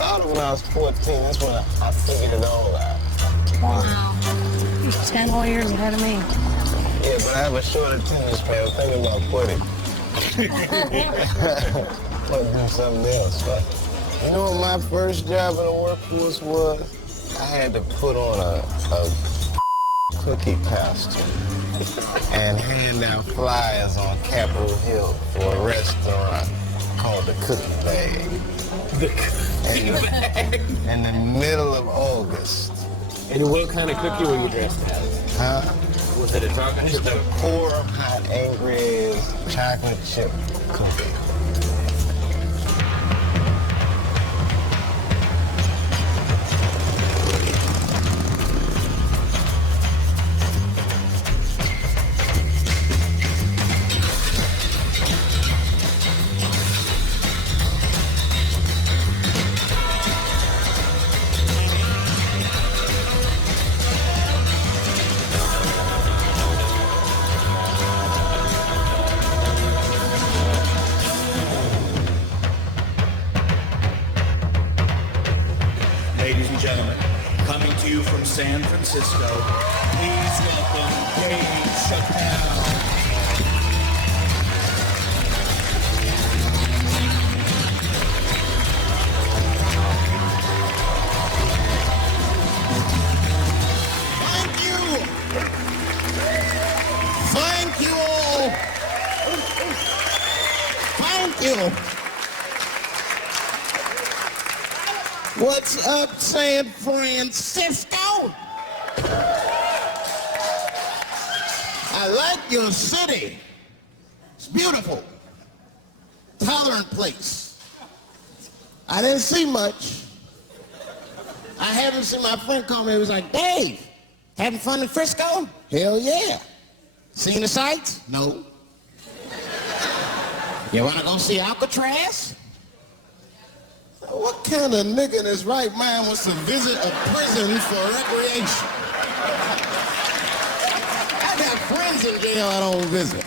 started when I was 14. That's when I figured it all out. Wow. You're 10 whole years ahead of me. Yeah, but I have a short attention span. I'm thinking about quitting. Want to do something else. But you know what my first job in the workforce was? I had to put on a cookie costume and hand out flyers on Capitol Hill for a restaurant called the Cookie Bag. The cookie bag? In the middle of August. And what kind of cookie were you dressed as? Huh? Was it a chocolate chip? The poor, hot, angry chocolate chip cookie. Ladies and gentlemen, coming to you from San Francisco, please welcome Dave Chappelle. Thank you. Thank you all. Thank you. What's up, San Francisco? I like your city. It's beautiful. Tolerant place. I didn't see much. I haven't seen my friend call me. He was like, Dave, having fun in Frisco? Hell yeah. Seen the sights? No. You wanna go see Alcatraz? What kind of nigga in his right mind wants to visit a prison for recreation? I got friends in jail I don't visit.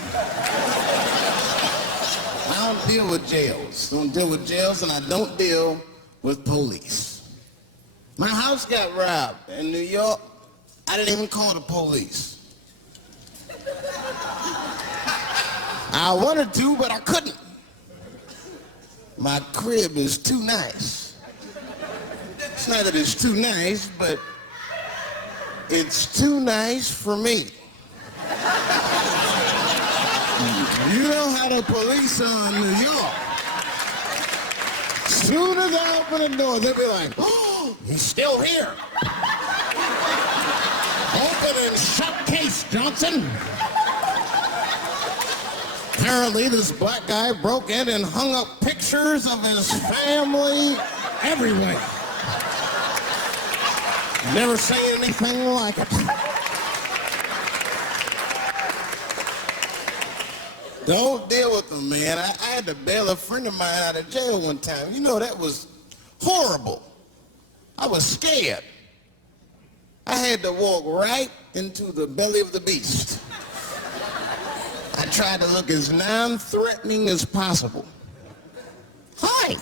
I don't deal with jails. I don't deal with jails, and I don't deal with police. My house got robbed in New York. I didn't even call the police. I wanted to, but I couldn't. My crib is too nice. It's not that it's too nice, but it's too nice for me. You know how the police are in New York. As soon as I open the door, they'll be like, oh, he's still here. Open and shut case, Johnson. Apparently, this black guy broke in and hung up pictures of his family everywhere. Never seen anything like it. Don't deal with them, man. I had to bail a friend of mine out of jail one time. You know, that was horrible. I was scared. I had to walk right into the belly of the beast. I tried to look as non-threatening as possible. Hi.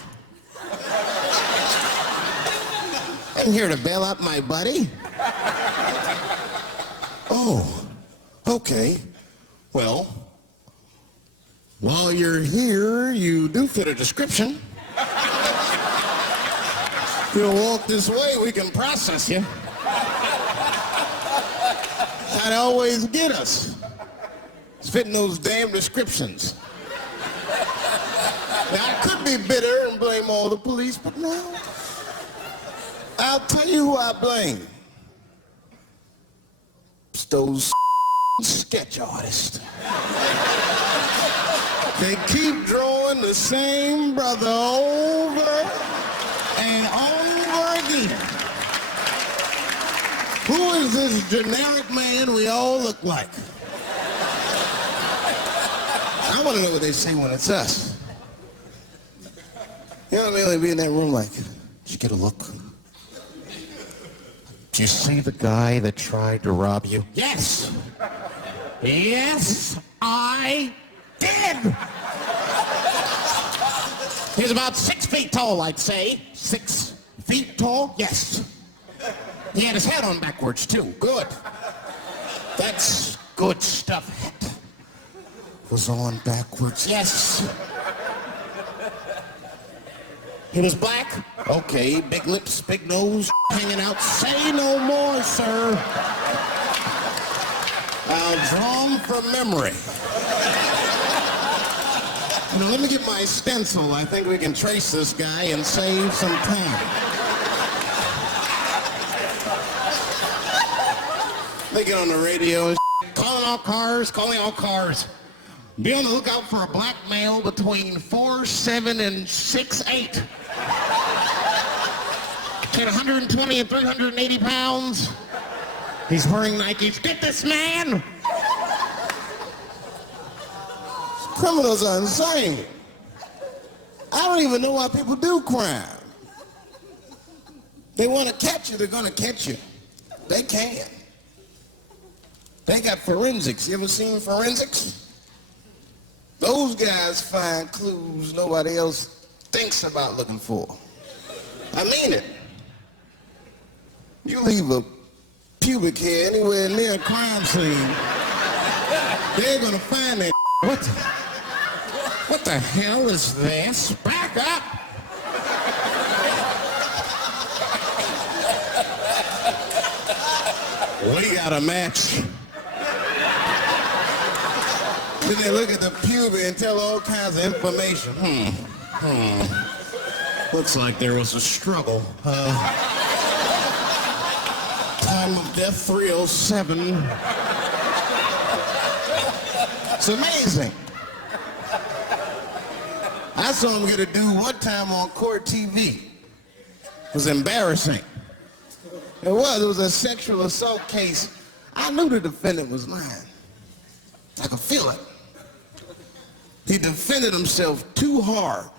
I'm here to bail out my buddy. Oh, okay. Well, while you're here, you do fit a description. If you'll walk this way, we can process you. That'd always get us. It's fitting those damn descriptions. Now, I could be bitter and blame all the police, but no. I'll tell you who I blame. It's those sketch artists. They keep drawing the same brother over and over again. Who is this generic man we all look like? I want to know what they say when it's us. You know what I mean? They'd be in that room like, did you get a look? Did you see the guy that tried to rob you? Yes. Yes, I did. He's about 6 feet tall, I'd say. 6 feet tall? Yes. He had his hat on backwards, too. Good. That's good stuff. Hat was on backwards. Yes. He was black? Okay. Big lips, big nose, hanging out. Say no more, sir. I'll draw him from memory. You know, let me get my stencil. I think we can trace this guy and save some time. They get on the radio and calling all cars. Be on the lookout for a black male between 4'7" and 6'8". At 120 and 380 pounds. He's wearing Nikes. Get this man! Criminals are insane. I don't even know why people do crime. They want to catch you, they're going to catch you. They can. They got forensics. You ever seen forensics? Those guys find clues nobody else thinks about looking for. I mean it. You leave a pubic hair anywhere near a crime scene, they're going to find that. What the hell is this? Back up! We got a match. Then they look at the pubic and tell all kinds of information. Looks like there was a struggle. Time of death 307. It's amazing. I saw him get a dude one time on court TV. It was embarrassing. It was a sexual assault case. I knew the defendant was lying. I could feel it. He defended himself too hard.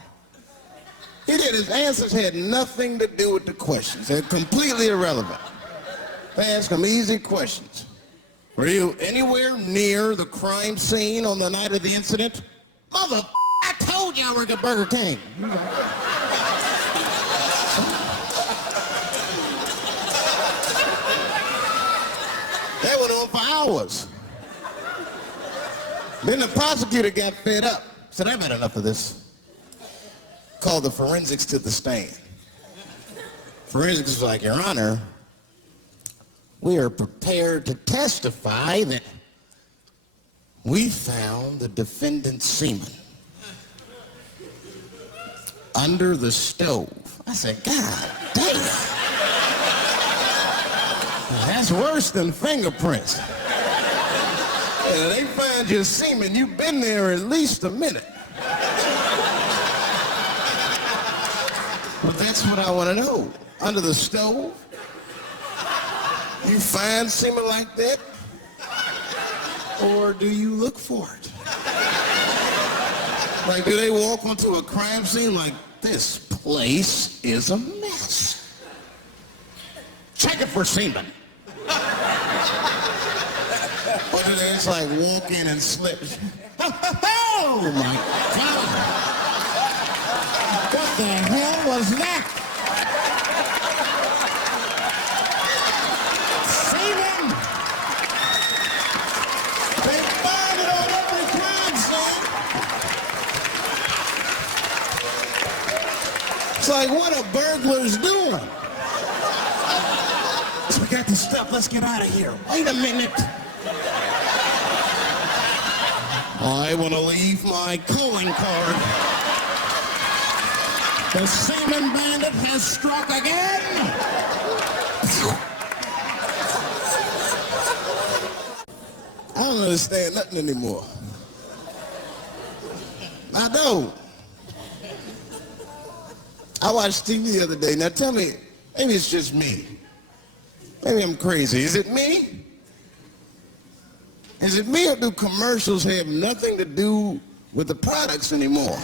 He did. His answers had nothing to do with the questions. They're completely irrelevant. They asked him easy questions. Were you anywhere near the crime scene on the night of the incident? Mother, I told you I work at Burger King. That went on for hours. Then the prosecutor got fed up. Said, I've had enough of this. Called the forensics to the stand. Forensics was like, Your Honor, we are prepared to testify that we found the defendant's semen under the stove. I said, God damn. That's worse than fingerprints. Yeah, they find your semen, you've been there at least a minute. But that's what I want to know. Under the stove? You find semen like that? Or do you look for it? Like, do they walk onto a crime scene like, this place is a mess? Check it for semen. What do they, it's like walk in and slip. Oh my God. What the hell was that? Semen! They find it on every crime scene. It's like, what are burglars doing? We got the stuff, let's get out of here. Wait a minute. I want to leave my calling card. The semen bandit has struck again. I don't understand nothing anymore. I don't. I watched TV the other day. Now tell me, maybe it's just me. Maybe I'm crazy. Is it me? Is it me, or do commercials have nothing to do with the products anymore?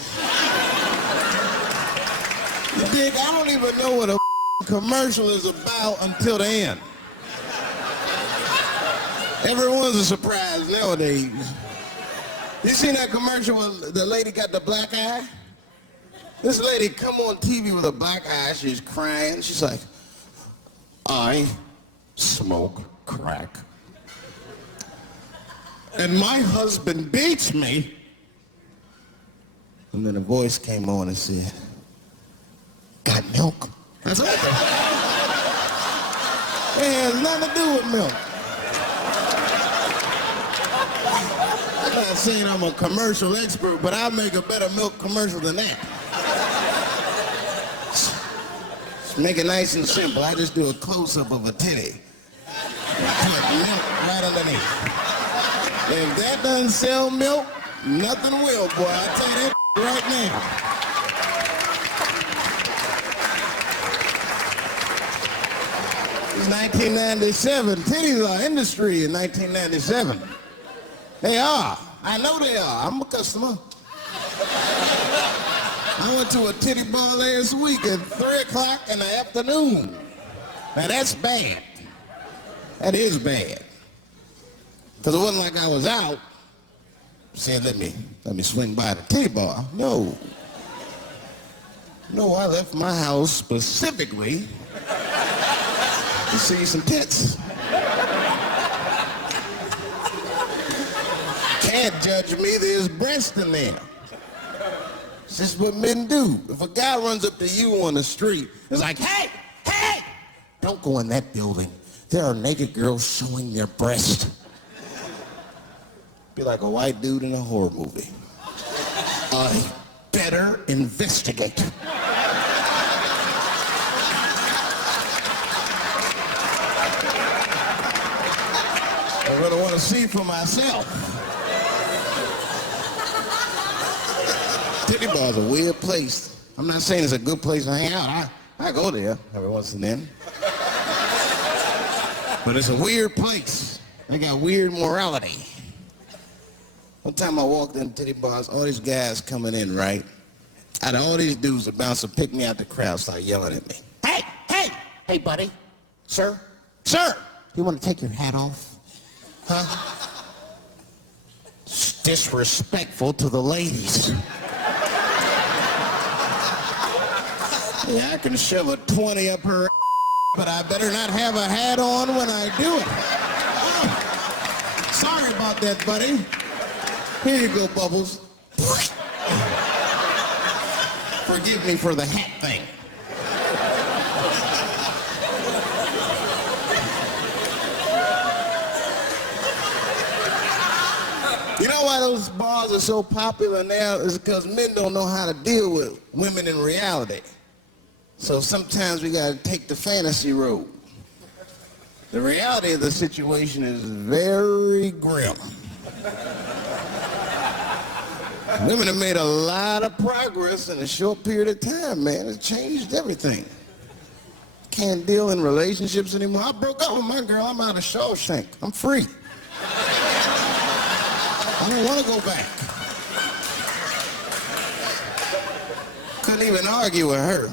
You dig? I don't even know what a commercial is about until the end. Everyone's a surprise nowadays. You seen that commercial where the lady got the black eye? This lady come on TV with a black eye. She's crying. She's like, I smoke crack. And my husband beats me. And then a voice came on and said, got milk? That's it. It has nothing to do with milk. I'm not saying I'm a commercial expert, but I'll make a better milk commercial than that. Just make it nice and simple. I just do a close-up of a titty. Put milk right underneath. If that doesn't sell milk, nothing will, boy. I'll tell you that right now. It's 1997. Titties are industry in 1997. They are. I know they are. I'm a customer. I went to a titty bar last week at 3 o'clock in the afternoon. Now that's bad. That is bad. Because it wasn't like I was out saying, let me swing by the titty bar. No. No, I left my house specifically to see some tits. Can't judge me, there's breast in there. It's just what men do. If a guy runs up to you on the street, it's like, hey, hey, don't go in that building. There are naked girls showing their breast. Be like a white dude in a horror movie. I better investigate. I'm gonna want to see for myself. Titty bar's a weird place. I'm not saying it's a good place to hang out. I go there every once and then. But it's a weird place. They got weird morality. One time I walked in titty bars, all these guys coming in, right? Out of all these dudes, the bouncer picked me out the crowd, started yelling at me. Hey, hey, hey, buddy. Sir, sir, you want to take your hat off? Huh? It's disrespectful to the ladies. Yeah, I can shove a 20 up her, but I better not have a hat on when I do it. Oh, sorry about that, buddy. Here you go, Bubbles. Forgive me for the hat thing. You know why those bars are so popular now is because men don't know how to deal with women in reality. So sometimes we gotta take the fantasy road. The reality of the situation is very grim. Women have made a lot of progress in a short period of time, man. It's changed everything. Can't deal in relationships anymore. I broke up with my girl. I'm out of Shawshank. I'm free. I don't want to go back. Couldn't even argue with her.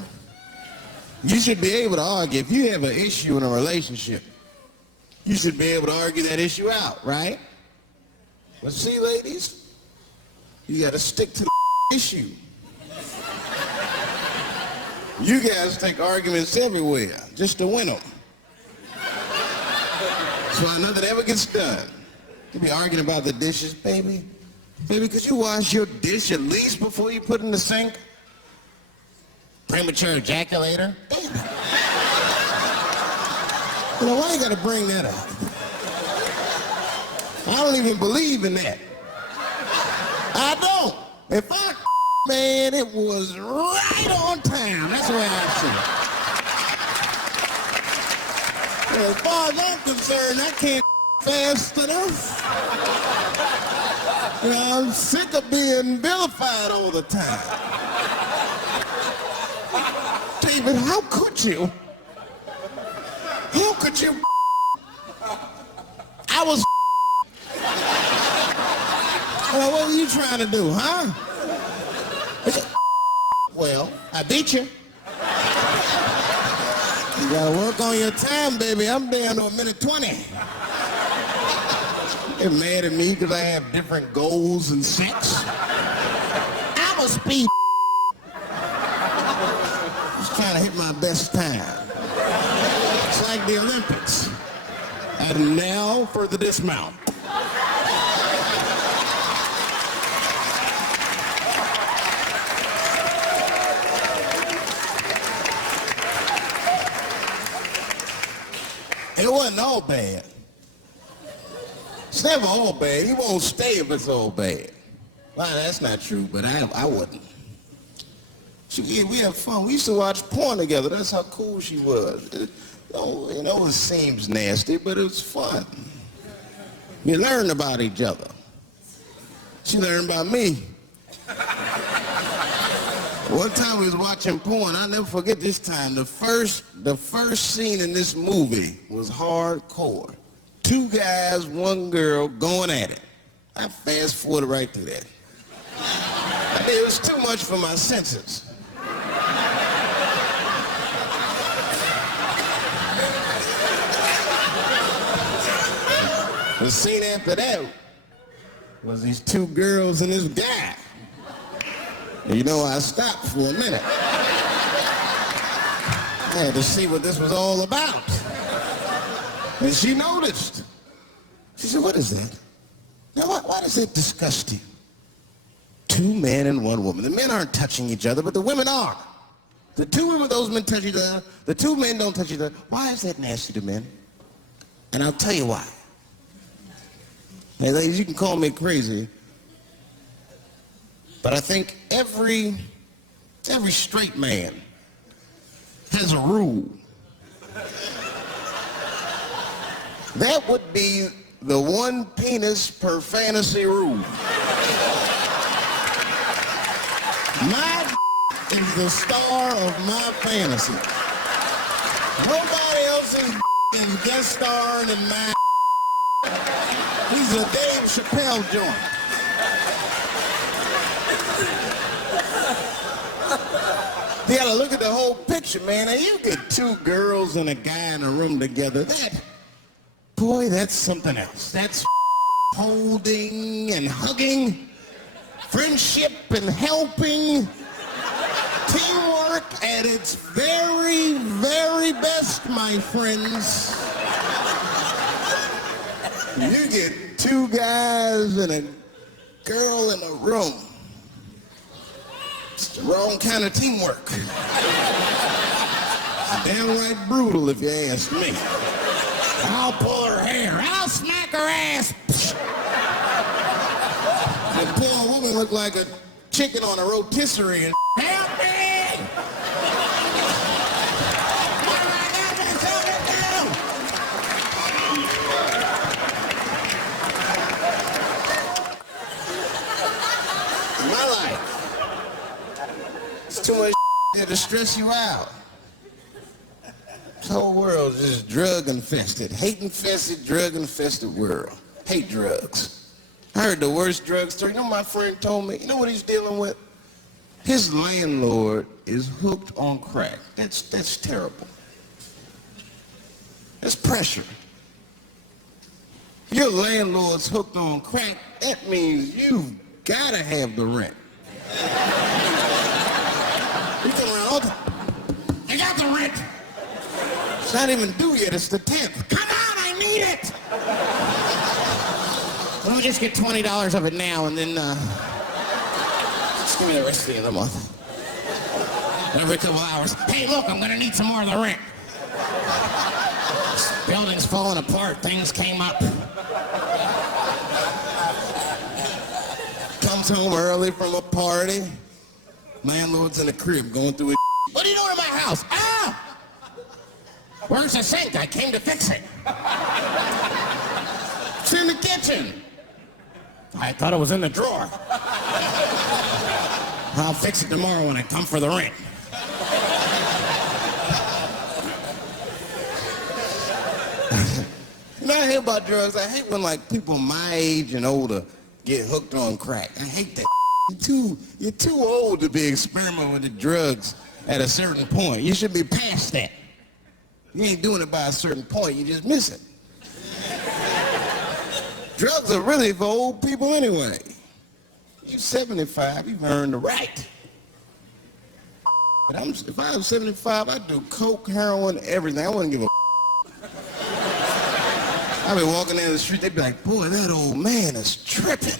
You should be able to argue. If you have an issue in a relationship, you should be able to argue that issue out, right? But see, ladies, you got to stick to the issue. You guys take arguments everywhere just to win them. So nothing ever gets done. You be arguing about the dishes, baby. Baby, could you wash your dish at least before you put it in the sink? Premature ejaculator? Baby. You know, why you gotta bring that up? I don't even believe in that. I don't. If I man, it was right on time. That's the way I see it. Well, as far as I'm concerned, I can't fast enough. You know, I'm sick of being vilified all the time. David, how could you? How could you? I was. Well, what were you trying to do, huh? Well, I beat you. You gotta work on your time, baby. I'm down to a minute 20. They're mad at me because I have different goals and sex. I'm a speed. to hit my best time. It's like the Olympics. And now for the dismount. It wasn't all bad. It's never all bad. He won't stay if it's all bad. Well, that's not true, but I wouldn't. We had fun. We used to watch porn together. That's how cool she was. It seems nasty, but it was fun. You learn about each other. She learned about me. One time we was watching porn. I'll never forget this time. The first scene in this movie was hardcore. 2 guys, 1 girl going at it. I fast forwarded right through that. I mean, it was too much for my senses. The scene after that was these 2 girls and this guy. And I stopped for a minute. I had to see what this was all about. And she noticed. She said, "What is that? Now, why does it disgust you? 2 men and 1 woman. The men aren't touching each other, but the women are. The 2 women, those men touch each other. The 2 men don't touch each other. Why is that nasty to men? And I'll tell you why. Now, ladies, you can call me crazy, but I think every straight man has a rule. That would be the 1 penis per fantasy rule. My is the star of my fantasy. Nobody else's is guest starring in my. He's a Dave Chappelle joint. You gotta look at the whole picture, man. Now you get 2 girls and a guy in a room together. That's something else. That's holding and hugging, friendship and helping, teamwork at its very, very best, my friends. You get 2 guys and a girl in a room. It's the wrong kind of teamwork. Downright brutal, if you ask me. I'll pull her hair. I'll smack her ass. The poor woman looked like a chicken on a rotisserie. And help me! What am I gonna do? My life. It's too much there to stress you out. This whole world is just drug-infested. Hate-infested, drug-infested world. Hate drugs. I heard the worst drug story. You know my friend told me? You know what he's dealing with? His landlord is hooked on crack. That's terrible. That's pressure. Your landlord's hooked on crack, that means you've gotta have the rent. You come around all the time. I got the rent. It's not even due yet, it's the 10th. Come on, I need it! Let me just get $20 of it now and then, just give me the rest of the other month. Every couple hours, hey look, I'm gonna need some more of the rent. This building's falling apart, things came up. Comes home early from a party. Landlord's in the crib going through his. What are you doing in my house? Ah! Where's the sink? I came to fix it. It's in the kitchen. I thought it was in the drawer. I'll fix it tomorrow when I come for the rent. You know, I hate about drugs. I hate when people my age and older get hooked on crack. I hate that. You're too old to be experimenting with the drugs at a certain point. You should be past that. You ain't doing it by a certain point. You just miss it. Drugs are really for old people anyway. You 75, you've earned the right. But if I was 75, I'd do coke, heroin, everything. I wouldn't give a I'd be walking down the street, they'd be like, boy, that old man is tripping.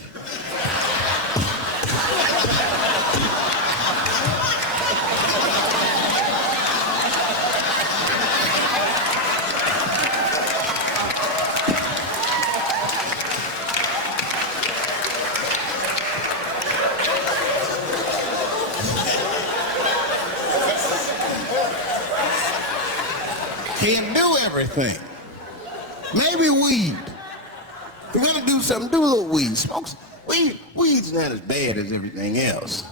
Can't do everything. Maybe weed. If you're gonna do something, do a little weed. Smoke some. Weed's not as bad as everything else.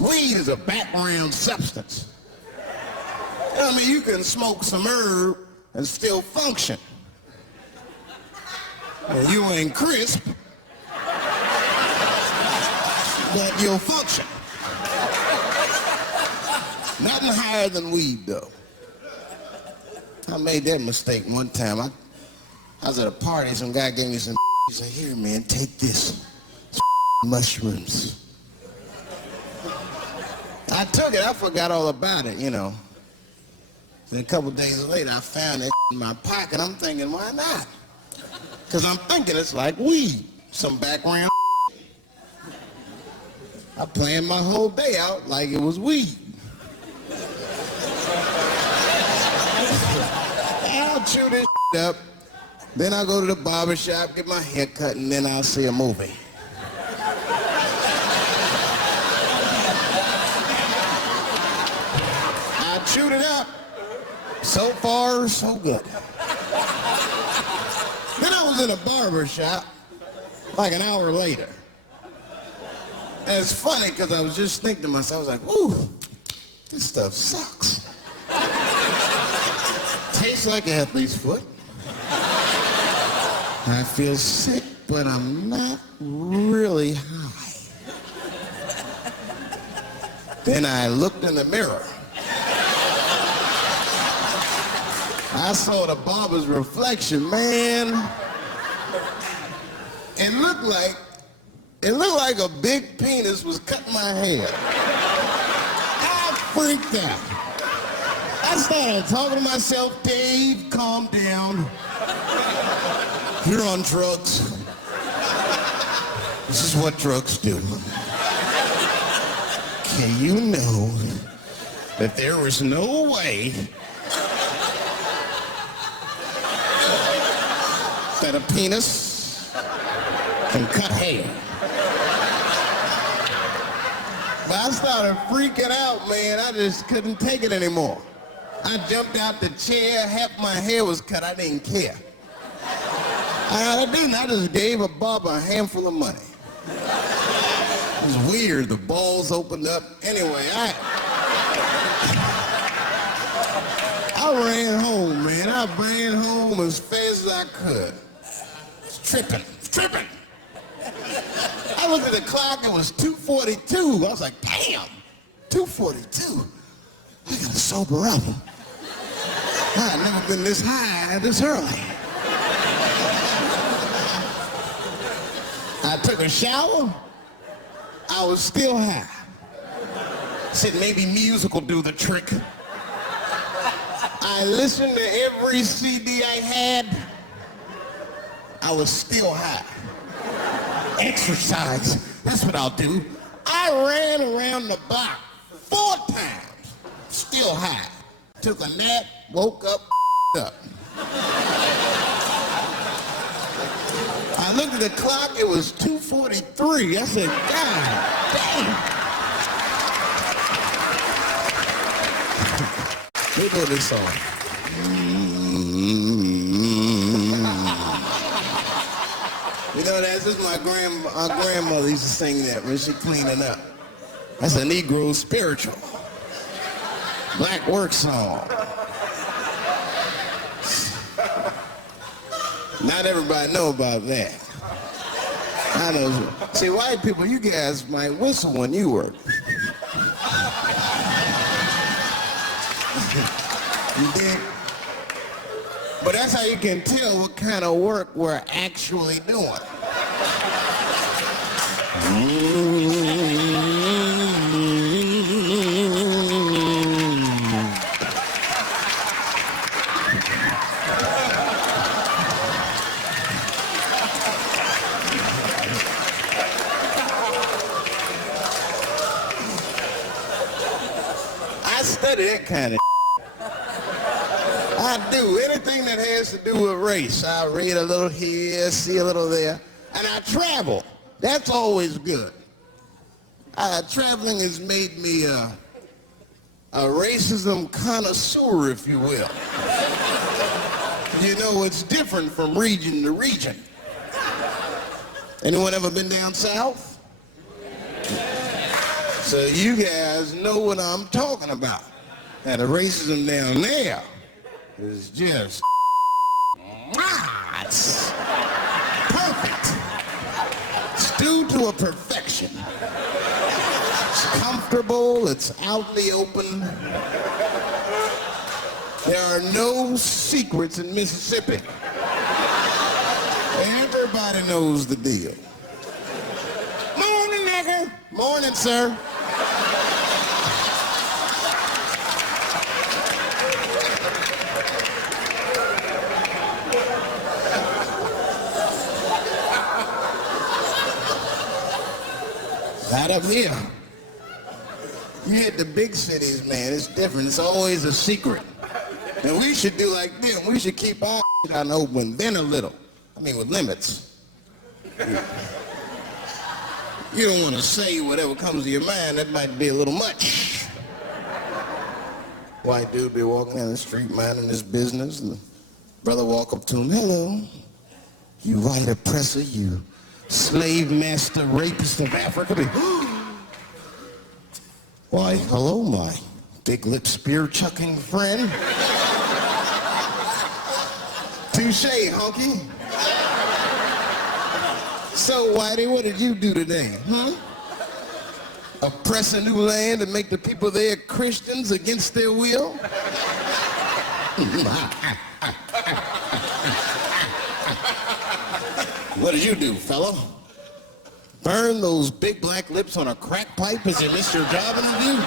Weed is a background substance. You know what I mean? You can smoke some herb and still function. Well, you ain't crisp, but you'll function. Nothing higher than weed, though. I made that mistake one time. I was at a party, some guy gave me some he said, here man, take this. It's mushrooms. I took it, I forgot all about it, you know. Then a couple days later, I found that in my pocket. I'm thinking, why not? Because I'm thinking it's like weed, some background. I planned my whole day out like it was weed. I'll chew this up, then I'll go to the barber shop, get my hair cut, and then I'll see a movie. I chewed it up. So far, so good. Then I was in a barber shop like an hour later. And it's funny because I was just thinking to myself, I was like, ooh, this stuff sucks. Tastes like an athlete's foot. I feel sick, but I'm not really high. Then I looked in the mirror. I saw the barber's reflection, man. It looked like a big penis was cutting my hair. I freaked out. I started talking to myself, Dave, calm down. You're on drugs. This is what drugs do. Okay, you know that there is no way that a penis can cut hair. But I started freaking out, man. I just couldn't take it anymore. I jumped out the chair, half my hair was cut, I didn't care. I didn't, I just gave a barber a handful of money. It was weird, the balls opened up. Anyway, I ran home, man. I ran home as fast as I could. It's tripping. I looked at the clock, it was 2:42. I was like, damn, 2:42. I gotta sober up. I've never been this high this early. I took a shower. I was still high. Said maybe music will do the trick. I listened to every CD I had. I was still high. Exercise. That's what I'll do. I ran around the block 4 times. Still high. Took a nap, woke up. I looked at the clock, it was 2:43. I said, God damn. Let me put this on. You know, that's just my grandmother used to sing that when she cleaning up. That's a Negro spiritual. Black work song. Not everybody know about that. I know. See, white people, you guys might whistle when you work. You dig? But that's how you can tell what kind of work we're actually doing. study that kind of I do. Anything that has to do with race. I read a little here, see a little there. And I travel. That's always good. Traveling has made me a racism connoisseur, if you will. You know, it's different from region to region. Anyone ever been down south? So you guys know what I'm talking about. And the racism down there is just it's perfect. Stewed to a perfection. It's comfortable, it's out in the open. There are no secrets in Mississippi. Everybody knows the deal. Morning, nigger. Morning, sir. Right up here. You hit the big cities, man. It's different. It's always a secret. And we should do like them. We should keep our shit out open, then a little. I mean, with limits. You don't want to say whatever comes to your mind. That might be a little much. White dude be walking down the street minding his business, and the brother walk up to him, hello, you white oppressor, you slave master rapist of Africa. Why, hello, my big lip spear chucking friend. Touche, honky. So, Whitey, what did you do today, huh? Oppress a new land and make the people there Christians against their will? What did you do, fellow? Burn those big black lips on a crack pipe as you missed your job interview?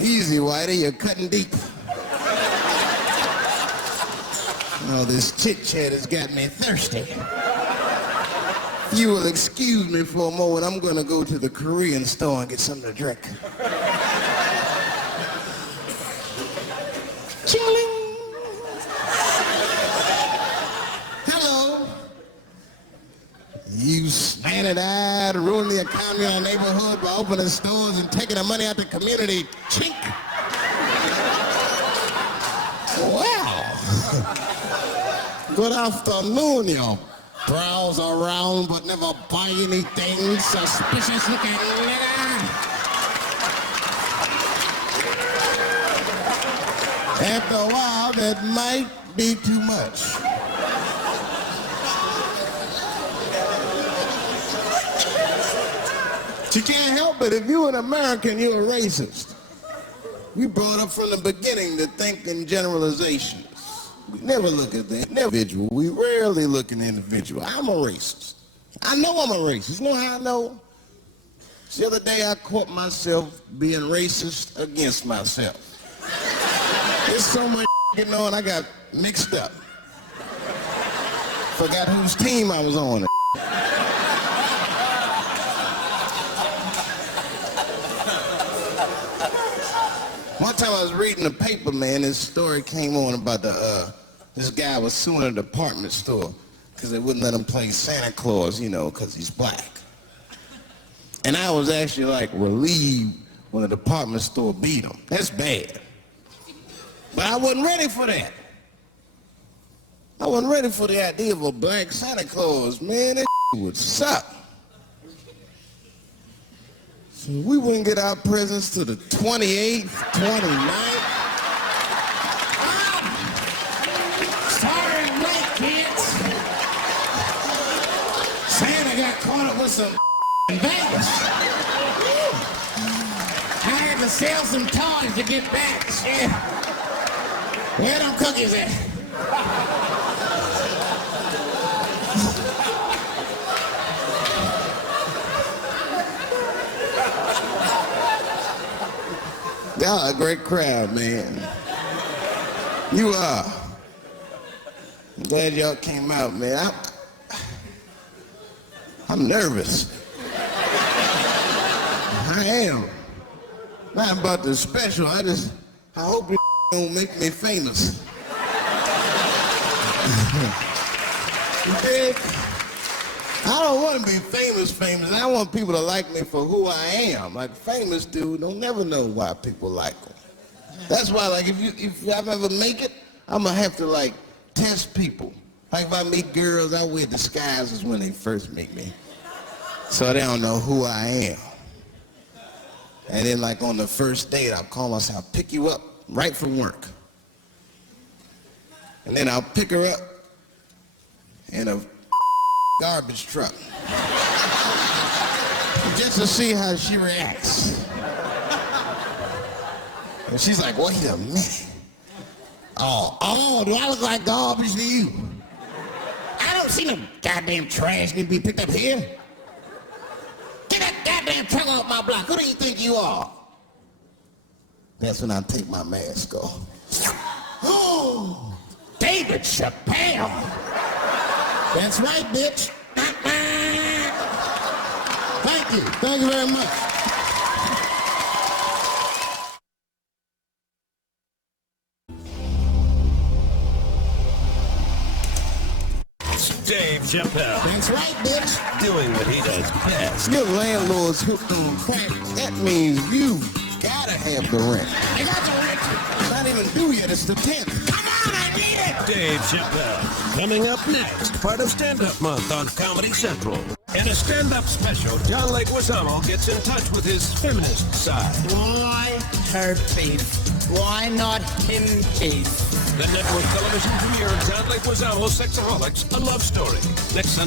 Easy, Whitey, you're cutting deep. Oh, this chit-chat has got me thirsty. If you will excuse me for a moment, I'm gonna go to the Korean store and get something to drink. Chilling. Hello. You slanted-eyed, ruining the economy in our neighborhood by opening stores and taking the money out the community. Chink. Wow. Good afternoon, you browse around but never buy anything, suspicious looking nigga. After a while, that might be too much. You can't help it. If you're an American, you're a racist. We brought up from the beginning to think in generalizations. We never look at the individual. We rarely look at the individual. I'm a racist. I know I'm a racist. You know how I know? The other day I caught myself being racist against myself. There's so much going on, I got mixed up. Forgot whose team I was on. One time I was reading the paper, man, this story came on about this guy was suing a department store because they wouldn't let him play Santa Claus, you know, because he's black. And I was actually like relieved when the department store beat him. That's bad. But I wasn't ready for that. I wasn't ready for the idea of a black Santa Claus, man. That would suck. So we wouldn't get our presents to the 28th, 29th. Sorry, white kids. Santa got caught up with some in Vegas. I had to sell some toys to get back. Shit. Where them cookies at? Y'all a great crowd, man. You are. I'm glad y'all came out, man. I'm nervous. I am. Not about the special. I hope you don't make me famous. You dig? I don't want to be famous. I want people to like me for who I am. Like famous dude don't never know why people like him. That's why, like, if I ever make it, I'm gonna have to like test people. Like if I meet girls, I wear disguises when they first meet me, so they don't know who I am. And then like on the first date, I'll call myself, I'll pick you up right from work. And then I'll pick her up in a garbage truck. Just to see how she reacts. And she's like, wait a minute. Oh, do I look like garbage to you? I don't see no goddamn trash need to be picked up here. Get that goddamn truck off my block. Who do you think you are? That's when I take my mask off. Oh, David Chappelle. That's right, bitch. Thank you. Thank you very much. Dave Chappelle. That's right, bitch. Doing what he does best. Your landlord's hooked on crack. That means you gotta have the rent. I got the rent. It's not even due yet. It's the 10th. Come on, I need it. Dave Chappelle. Coming up next, part of Stand-Up Month on Comedy Central. In a stand-up special, John Leguizamo gets in touch with his feminist side. Why her face? Why not him face? The network television premiere of John Leguizamo's Sexaholics, A Love Story. Next Sunday.